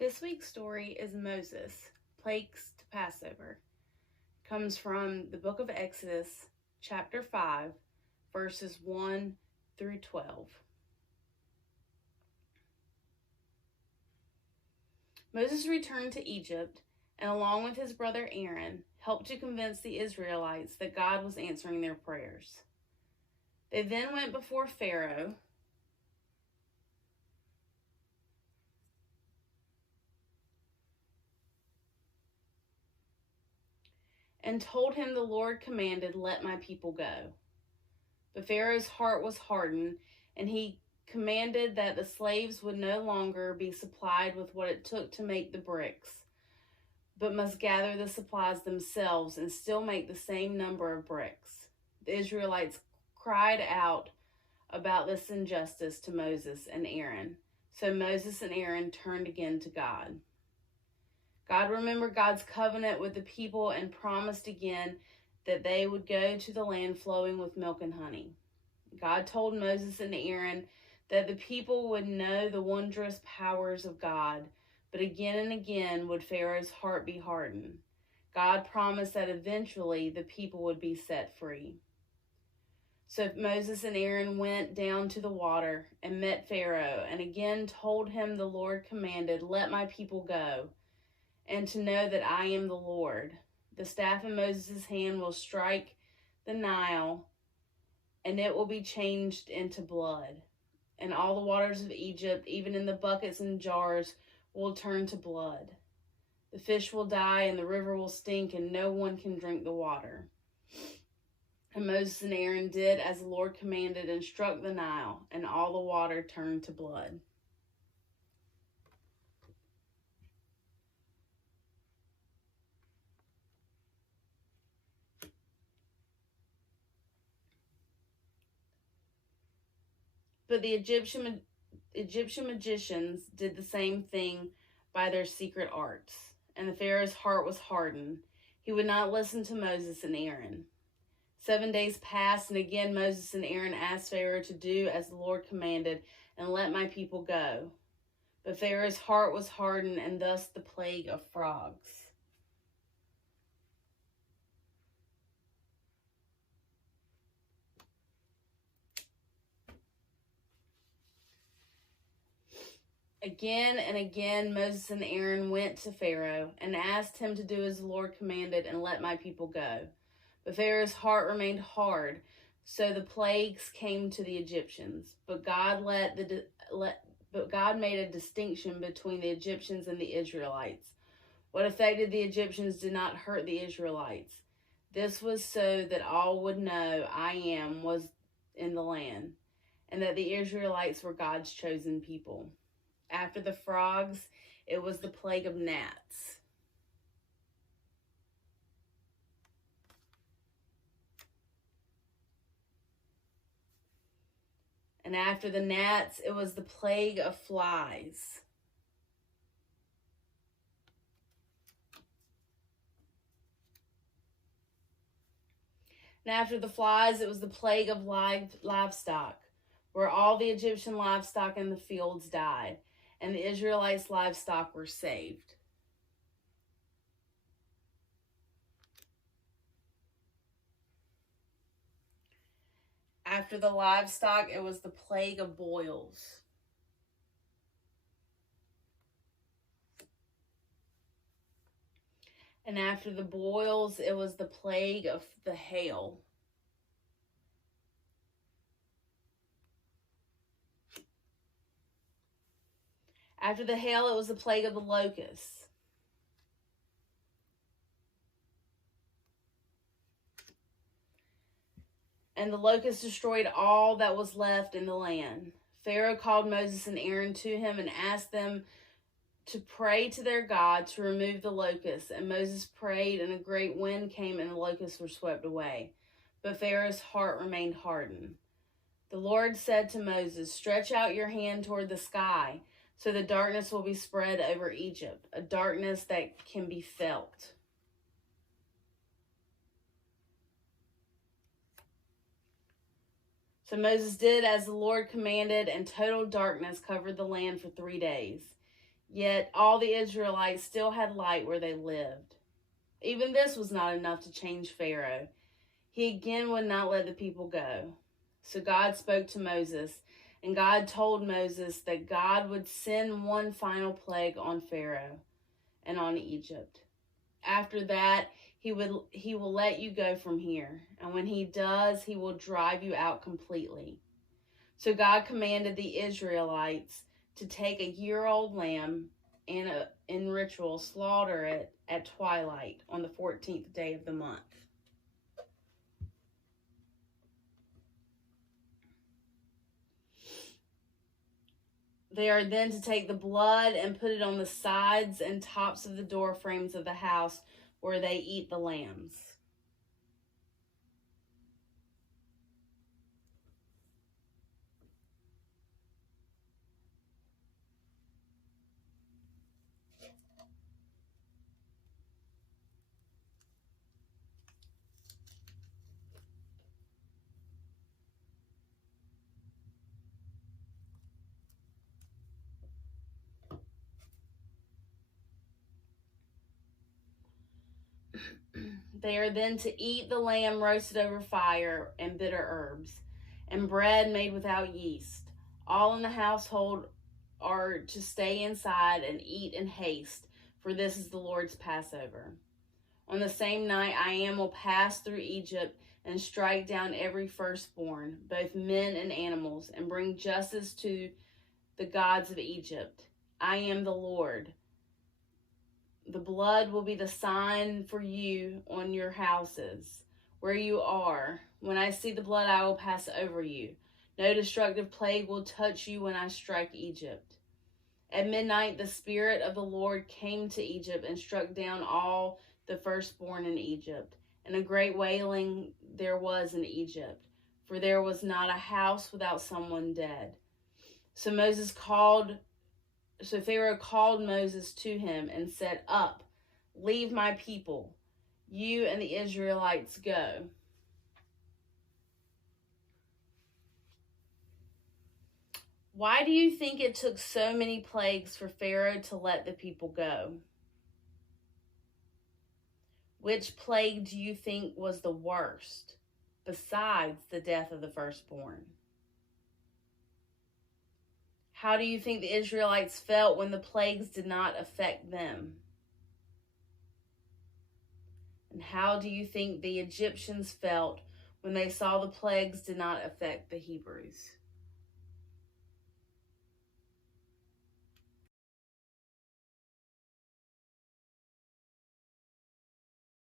This week's story is Moses, Plagues to Passover. It comes from the book of Exodus, chapter 5, verses 1 through 12. Moses returned to Egypt, and along with his brother Aaron, helped to convince the Israelites that God was answering their prayers. They then went before Pharaoh, and told him the Lord commanded, "Let my people go." But Pharaoh's heart was hardened, and he commanded that the slaves would no longer be supplied with what it took to make the bricks, but must gather the supplies themselves and still make the same number of bricks. The Israelites cried out about this injustice to Moses and Aaron. So Moses and Aaron turned again to God. God remembered God's covenant with the people and promised again that they would go to the land flowing with milk and honey. God told Moses and Aaron that the people would know the wondrous powers of God, but again and again would Pharaoh's heart be hardened. God promised that eventually the people would be set free. So Moses and Aaron went down to the water and met Pharaoh, and again told him the Lord commanded, "Let my people go, and to know that I am the Lord. The staff in Moses' hand will strike the Nile, and it will be changed into blood. And all the waters of Egypt, even in the buckets and jars, will turn to blood. The fish will die, and the river will stink, and no one can drink the water." And Moses and Aaron did as the Lord commanded and struck the Nile, and all the water turned to blood. But the Egyptian magicians did the same thing by their secret arts, and the Pharaoh's heart was hardened. He would not listen to Moses and Aaron. 7 days passed, and again Moses and Aaron asked Pharaoh to do as the Lord commanded and let my people go. But Pharaoh's heart was hardened, and thus the plague of frogs. Again and again Moses and Aaron went to Pharaoh and asked him to do as the Lord commanded and let my people go. But Pharaoh's heart remained hard, so the plagues came to the Egyptians. But God made a distinction between the Egyptians and the Israelites. What affected the Egyptians did not hurt the Israelites. This was so that all would know I am was in the land, and that the Israelites were God's chosen people. After the frogs, it was the plague of gnats. And after the gnats, it was the plague of flies. And after the flies, it was the plague of livestock, where all the Egyptian livestock in the fields died, and the Israelites' livestock were saved. After the livestock, it was the plague of boils. And after the boils, it was the plague of the hail. After the hail, it was the plague of the locusts. And the locusts destroyed all that was left in the land. Pharaoh called Moses and Aaron to him and asked them to pray to their God to remove the locusts. And Moses prayed, and a great wind came, and the locusts were swept away. But Pharaoh's heart remained hardened. The Lord said to Moses, "Stretch out your hand toward the sky, so the darkness will be spread over Egypt, a darkness that can be felt." So Moses did as the Lord commanded, and total darkness covered the land for 3 days. Yet all the Israelites still had light where they lived. Even this was not enough to change Pharaoh. He again would not let the people go. So God spoke to Moses, and God told Moses that God would send one final plague on Pharaoh and on Egypt. After that, he will let you go from here, and when he does, he will drive you out completely. So God commanded the Israelites to take a year-old lamb and in ritual slaughter it at twilight on the 14th day of the month. They are then to take the blood and put it on the sides and tops of the door frames of the house where they eat the lambs. They are then to eat the lamb roasted over fire and bitter herbs, and bread made without yeast. All in the household are to stay inside and eat in haste, for this is the Lord's Passover. On the same night I will pass through Egypt and strike down every firstborn, both men and animals, and bring justice to the gods of Egypt. I am the Lord. The blood will be the sign for you on your houses, where you are. When I see the blood, I will pass over you. No destructive plague will touch you when I strike Egypt. At midnight, the Spirit of the Lord came to Egypt and struck down all the firstborn in Egypt. And a great wailing there was in Egypt, for there was not a house without someone dead. So Pharaoh called Moses to him and said, "Up, leave my people. You and the Israelites go." Why do you think it took so many plagues for Pharaoh to let the people go? Which plague do you think was the worst, besides the death of the firstborn? How do you think the Israelites felt when the plagues did not affect them? And how do you think the Egyptians felt when they saw the plagues did not affect the Hebrews?